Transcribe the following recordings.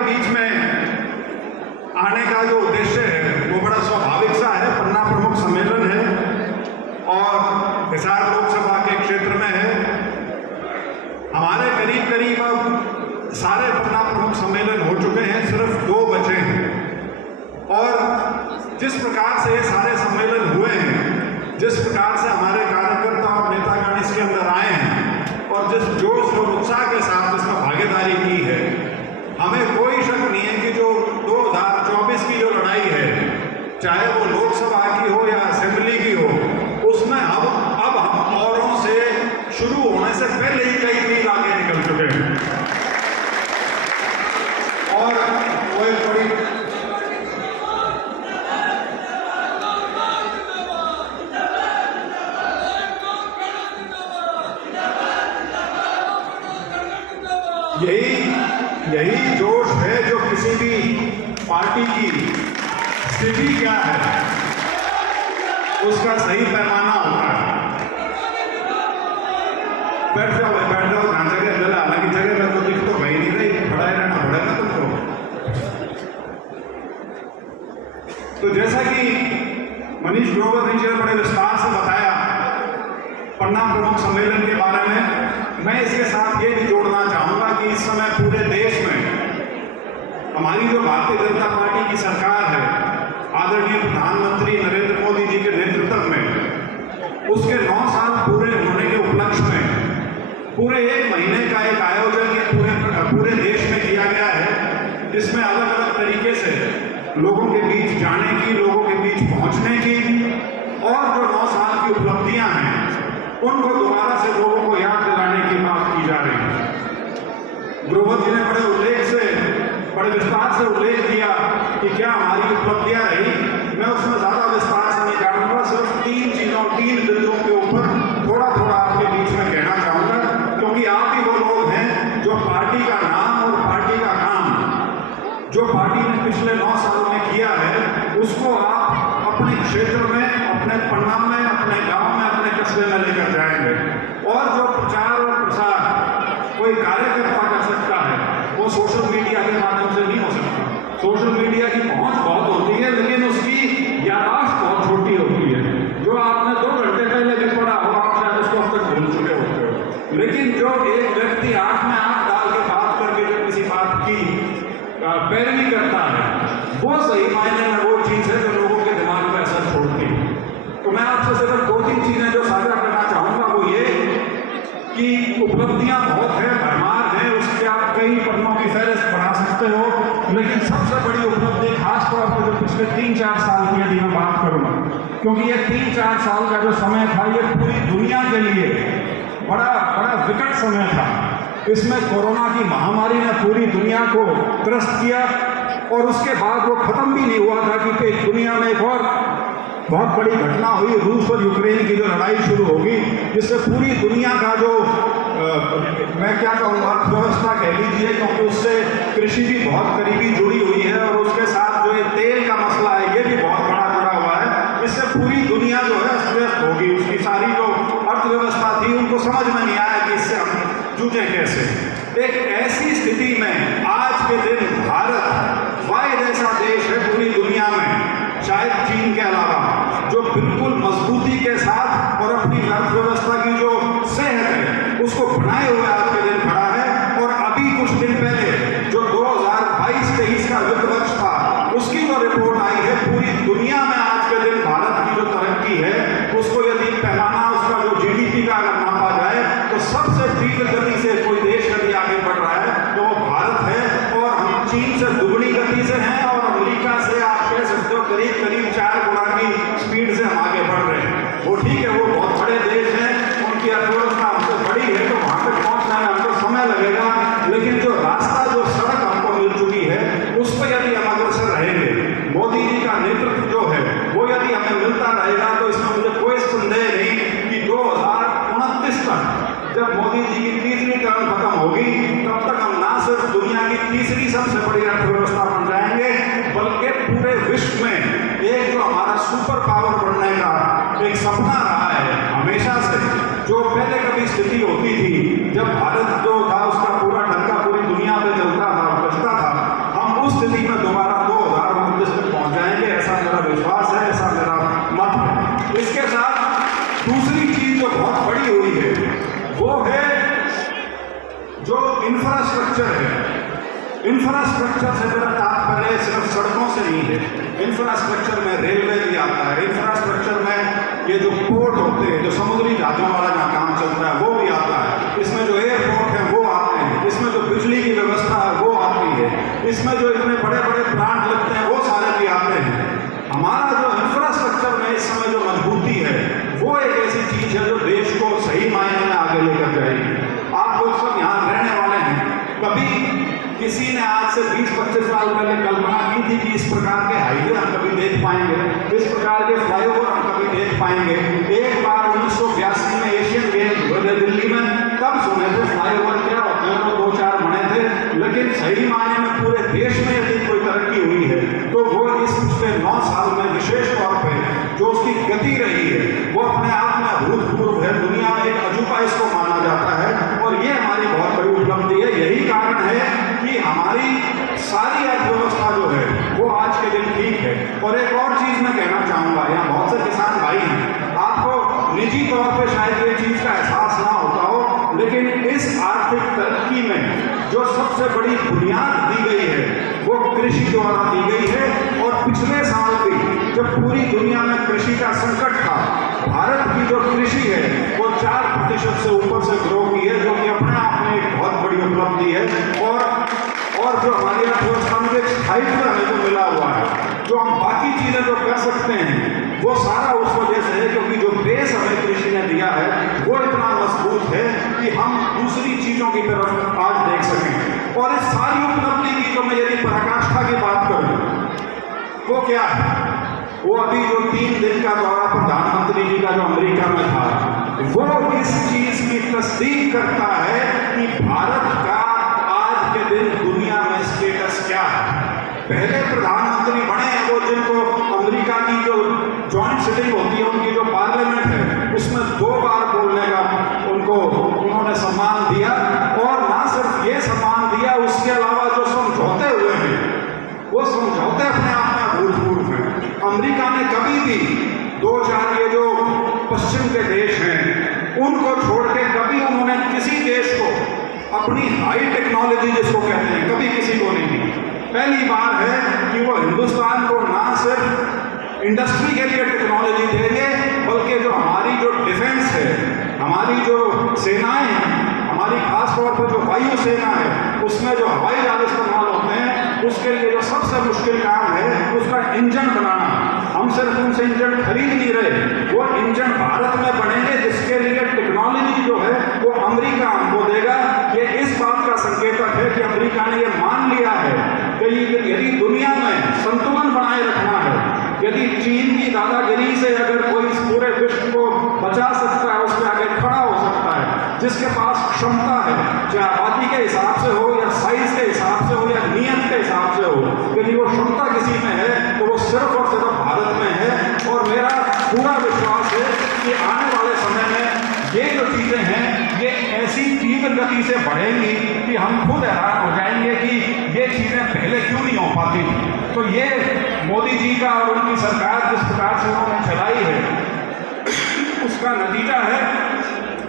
आपके बीच में आने का जो उद्देश्य है वो बड़ा स्वाभाविक सा है। पन्ना प्रमुख सम्मेलन है और हिसार लोकसभा के क्षेत्र में है। हमारे करीब करीब अब सारे पन्ना प्रमुख सम्मेलन हो चुके हैं, सिर्फ 2 बचे हैं। और जिस प्रकार से ये सारे सम्मेलन हुए हैं, जिस प्रकार से हमारे कार्यकर्ता और नेतागण इसके अंदर आए हैं और जिस जोश और उत्साह के साथ इसमें भागीदारी की है, हमें कोई शक नहीं है कि जो 2024 की जो लड़ाई है, चाहे वो लोकसभा की हो या असेंबली की हो, उसमें अब हम औरों से शुरू होने से पहले ही कई मील आगे निकल चुके हैं। और वो एक बड़ी यही जोश है जो किसी भी पार्टी की स्थिति क्या है उसका सही पैमाना होता है। बैठ जाओ ध्यान जगह अंदर, हालांकि जगह में तो दिख तो भाई नहीं रही, खड़ा ही रहना पड़ेगा तुमको। तो जैसा कि मनीष ग्रोवर जी ने बड़े विस्तार से बताया पन्ना प्रमुख सम्मेलन के बारे में, मैं इसके साथ ये भी जोड़ना चाहूंगा कि इस समय पूरे देश में हमारी जो भारतीय जनता पार्टी की सरकार है, आदरणीय प्रधानमंत्री नरेंद्र मोदी जी के नेतृत्व में, उसके 9 साल पूरे होने के उपलक्ष्य में पूरे 1 महीने का एक आयोजन ये पूरे देश में किया गया है, जिसमें अलग अलग तरीके से लोगों के बीच जाने की, लोगों के बीच पहुंचने की और जो 9 साल की उपलब्धियां हैं उनको दोबारा से लोगों को याद दिलाने की बात की जा रही है। ग्रोवर जी ने बड़े विस्तार से उल्लेख किया कि क्या हमारी उपलब्धियां रही। मैं उसमें ज्यादा विस्तार से नहीं जाऊंगा, सिर्फ 3 बिंदुओं के ऊपर थोड़ा थोड़ा आपके बीच में कहना चाहूंगा, क्योंकि आप ही वो लोग हैं जो पार्टी का नाम और पार्टी का काम जो पार्टी ने पिछले 9 सालों में किया है उसको आप अपने क्षेत्र में, अपने पन्ना में, अपने गांव में, अपने कस्बे में लेकर जाएंगे। और जो प्रचार और प्रसार कोई कार्यकर्ता कर सकता है वो सोशल मीडिया के माध्यम से नहीं हो सकता। सोशल मीडिया की पहुंच बहुत होती है, लेकिन उसकी यादाश्त बहुत छोटी होती है। जो आपने 2 घंटे पहले भी पढ़ा हो, आप शायद उसको अब तक भूल चुके होते हो। लेकिन जो एक व्यक्ति आंख में आंख डाल के बात करके जो किसी बात की पैरवी करता है, वो सही मायने में वो चीज है जो लोगों के दिमाग में असर छोड़ती है। तो मैं आपसे सिर्फ 2-3 चीजें जो साझा करना चाहूंगा वो ये कि उपलब्धियां बहुत है, भरमार है, उसके आप कई पन्नों की फहरिस्त बढ़ा सकते हो, लेकिन सबसे बड़ी उपलब्धि खासतौर पर जो पिछले 3-4 साल की यदि मैं बात करूंगा, क्योंकि ये 3-4 साल का जो समय था ये पूरी दुनिया के लिए बड़ा विकट समय था। इसमें कोरोना की महामारी ने पूरी दुनिया को त्रस्त किया और उसके बाद वो खत्म भी नहीं हुआ था कि दुनिया में एक और बहुत बड़ी घटना हुई, रूस और यूक्रेन की जो लड़ाई शुरू होगी, जिससे पूरी दुनिया का जो मैं क्या कहूँगा अर्थव्यवस्था कह लीजिए, क्योंकि उससे कृषि भी बहुत करीबी जुड़ी हुई है और उसके साथ जो ये तेल का मसला है ये भी बहुत बड़ा जुड़ा हुआ है। इससे पूरी दुनिया जो है अस्त व्यस्त होगी। उसकी सारी जो अर्थव्यवस्था थी उनको समझ में नहीं आया कि इससे हम जूझे कैसे। एक ऐसी स्थिति में आज के दिन भारत वाहिद ऐसा देश है पूरी दुनिया में, शायद चीन के अलावा, जो बिल्कुल मजबूती के साथ और अपनी अर्थव्यवस्था की जो सेहत है उसको बनाए हुए आज के दिन खड़ा है। और अभी कुछ दिन पहले जो 2022-23 का इंफ्रास्ट्रक्चर से मेरा तात्पर्य सिर्फ सड़कों से नहीं है। इंफ्रास्ट्रक्चर में रेलवे भी आता है, इंफ्रास्ट्रक्चर में ये जो पोर्ट होते हैं, जो समुद्री जहाजों वाला जहाँ काम चलता है वो भी आता है, इसमें जो एयरपोर्ट है वो आते हैं, इसमें जो बिजली की व्यवस्था है वो आती है, इसमें जो इतने बड़े बड़े प्लांट लगते हैं वो सारे भी आते हैं। हमारा जो इंफ्रास्ट्रक्चर में इस समय जो मजबूती है वो एक ऐसी चीज है जो देश को सही मायने में आगे लेकर जाएगी। आप लोग सब यहाँ रहने वाले हैं, कभी किसी ने आज से 20-25 साल पहले कल्पना की थी कि इस प्रकार के हाईवे हम कभी देख पाएंगे, इस प्रकार के फ्लाईओवर हम कभी देख पाएंगे। एक बार 1982 में एशियन गेम्स हुए थे दिल्ली में, तब सुने थे फ्लाईओवर क्या होते हैं, वो 2-4 बने थे, लेकिन सही मायने में पूरे देश में यदि कोई तरक्की हुई है तो वो इस पिछले 9 साल में विशेष तौर पर जो उसकी गति रही है वो अपने आप में अभूतपूर्व है। दुनिया में एक अजूबा इसको माना जाता है और ये हमारी बहुत बड़ी उपलब्धि है। यही कारण है कि हमारी सारी अर्थव्यवस्था जो है वो आज के दिन ठीक है। और एक और चीज मैं कहना चाहूंगा, यहाँ बहुत से किसान भाई हैं, आपको निजी तौर पे शायद ये चीज का एहसास ना होता हो, लेकिन इस आर्थिक तरक्की में जो सबसे बड़ी बुनियाद दी गई है वो कृषि द्वारा दी गई है। और पिछले साल भी जब पूरी दुनिया में कृषि का संकट था, भारत की जो कृषि है वो 4% से ऊपर से ग्रो की है, जो कि अपने आप में एक बहुत बड़ी उपलब्धि है। और जो हमारी अर्थव्यवस्था में एक स्थायित्व हमें जो मिला हुआ है, जो हम बाकी चीजें जो कर सकते हैं वो सारा उस वजह से है क्योंकि जो बेस हमें कृषि ने दिया है वो इतना मजबूत है कि हम दूसरी चीजों की तरफ आज देख सकें। और इस सारी उपलब्धि की तो मैं यदि पराकाष्ठा की बात करूं वो क्या है, वो अभी जो 3 दिन का दौरा प्रधानमंत्री जी का जो अमेरिका में था वो इस चीज की तस्दीक करता है कि भारत का आज के दिन दुनिया में स्टेटस क्या है। पहले प्रधानमंत्री बने हैं वो जिनको अमेरिका की जो जॉइंट सिटिंग होती है, उनकी जो पार्लियामेंट है उसमें 2 बार बोलने का उन्होंने सम्मान दिया। और ना सिर्फ ये सम्मान दिया, उसके अलावा जो समझौते हुए हैं वो समझौते अपने आप में अभूतपूर्व हैं। अमेरिका ने कभी भी 2-4 ये जो पश्चिम के देश हैं उनको छोड़ के कभी उन्होंने किसी देश को अपनी हाई टेक्नोलॉजी जिसको कहते हैं कभी किसी को नहीं दी। पहली बार है कि वो हिंदुस्तान को ना सिर्फ इंडस्ट्री के लिए टेक्नोलॉजी देंगे बल्कि जो हमारी जो डिफेंस है, हमारी जो सेनाएं हैं, हमारी खास तौर पर जो वायु सेना है उसमें जो हवाई जहाज इस्तेमाल होते हैं उसके लिए जो सबसे मुश्किल काम है उसका इंजन बनाना। हम सिर्फ उनसे इंजन खरीद नहीं रहे, वो इंजन भारत में बनेंगे जिसके लिए टेक्नोलॉजी जो है वो अमेरिका हमको देगा। ये इस बात का संकेतक है कि अमेरिका ने ये मान लिया है कि यदि दुनिया में संतुलन बनाए रखना है, यदि चीन की दादागिरी से अगर कोई इस पूरे विश्व को बचा सकता है, उसके आगे खड़ा हो सकता है, जिसके पास क्षमता है, चाहे आबादी के हिसाब से हो या साइज के हिसाब से हो या नियत के हिसाब से हो, यदि वो क्षमता किसी में है तो वो सिर्फ और सिर्फ भारत में है। और मेरा पूरा विश्वास है कि आने वाले समय में ये जो चीजें हैं ये ऐसी तीव्र गति से बढ़ेंगी कि हम खुद हैरान हो जाएंगे कि ये चीजें पहले क्यों नहीं हो पाती थी। तो ये मोदी जी का और उनकी सरकार जिस प्रकार से उन्होंने चलाई है उसका नतीजा है।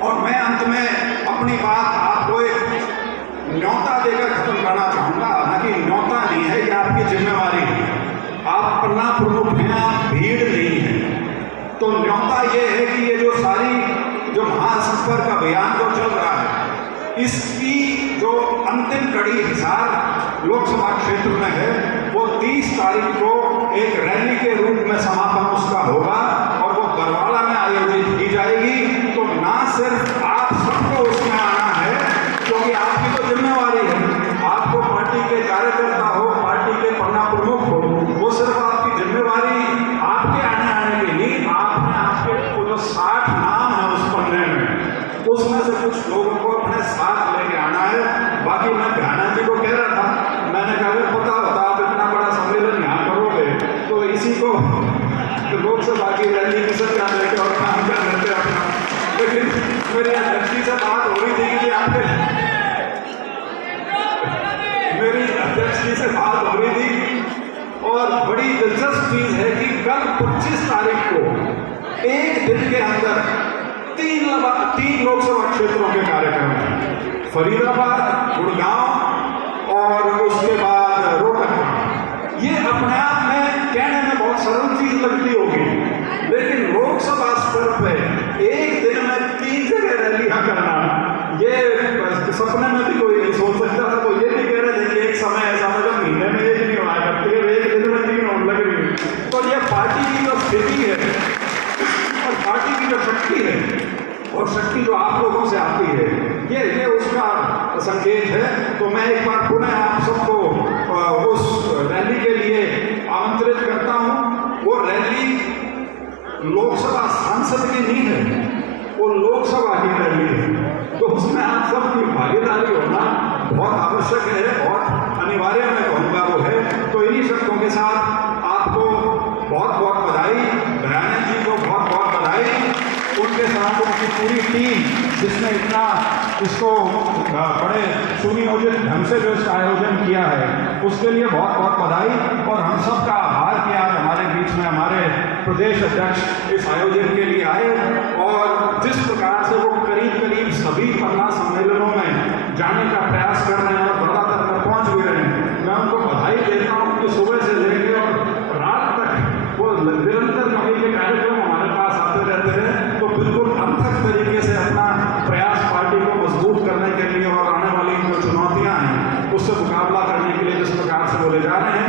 और मैं अंत में अपनी बात आपको एक न्योता देकर खत्म करना चाहूंगा। हालांकि न्योता नहीं है, ये आपकी जिम्मेवारी है। आप पन्ना प्रमुख हैं, आप भीड़ नहीं है। तो न्योता ये है कि ये जो सारी जो महासंपर्क अभियान जो चल रहा है इसकी जो अंतिम कड़ी हिसार लोकसभा क्षेत्र में है वो 30 तारीख को एक रैली के रूप में समापन उसका होगा और वो बरवाला में आयोजित की जाएगी। तो ना सिर्फ आप सबको उसमें आना है क्योंकि आपकी तो जिम्मेवारी है, आपको पार्टी के कार्यकर्ता हो, पार्टी के पन्ना प्रमुख हो, वो सिर्फ आपकी जिम्मेवारी आपके आने की नहीं, आपने आपके जो 60 नाम है उस पन्ने में उसमें से कुछ लोगों को अपने साथ लेके आना है। बाकी मैं ध्याना जी को कह रहा था, मैंने कहा अगर पता होता आप इतना बड़ा सम्मेलन यहाँ करोगे तो इसी को लोकसभा की रैली की सरकार लेके और काम कर लेते अपना। लेकिन मेरी अध्यक्ष से बात हो रही थी कि आपके मेरी अध्यक्ष जी से बात हो रही थी और बड़ी दिलचस्प चीज है कि कल 25 तारीख को एक दिन के अंदर 3 लोकसभा क्षेत्रों के कार्यक्रम हैं, फरीदाबाद, गुड़गांव और उसके लगती होगी, लेकिन लोकसभा स्तर पे एक दिन में 3 जगह रैलियां करना, ये सपने में भी कोई नहीं सोच सकता था। तो ये भी कह रहे थे कि एक समय ऐसा था जब महीने में एक नहीं हुआ करती है, एक दिन में 3 होने लग रही है। तो ये पार्टी की जो स्थिति है और पार्टी की जो शक्ति है, और शक्ति जो आप लोगों से आती है, ये उसका संकेत है। तो मैं एक बार पुनः आप सबको उस रैली के लिए आमंत्रित करता हूं। वो रैली लोकसभा सांसद की नहीं है, वो लोकसभा की रैली है। तो उसमें आप सबकी भागीदारी होना बहुत आवश्यक है और अनिवार्य मैं कहूँगा वो है। तो इन्हीं शब्दों के साथ आपको बहुत बहुत बधाई, दयानंद जी को बहुत बहुत बधाई, उनके साथ उनकी पूरी टीम जिसने इतना इसको बड़े सुनियोजित ढंग से जो इसका आयोजन किया है, उसके लिए बहुत बहुत बधाई। और हम सब का आभार कि आज हमारे बीच में हमारे प्रदेश अध्यक्ष इस आयोजन के लिए आए, और जिस प्रकार से वो करीब करीब सभी पन्ना सम्मेलनों में जाने का प्रयास कर रहे हैं और ज्यादातर में पहुंच भी रहे हैं, मैं उनको बधाई देता हूँ कि सुबह से लेकर और रात तक वो निरंतर कभी के कार्यक्रम हमारे पास आते रहते हैं। तो बिल्कुल अथक तरीके से अपना प्रयास पार्टी को मजबूत करने के लिए और आने वाली जो चुनौतियां हैं उससे मुकाबला करने के लिए जिस प्रकार से वो ले जा रहे हैं,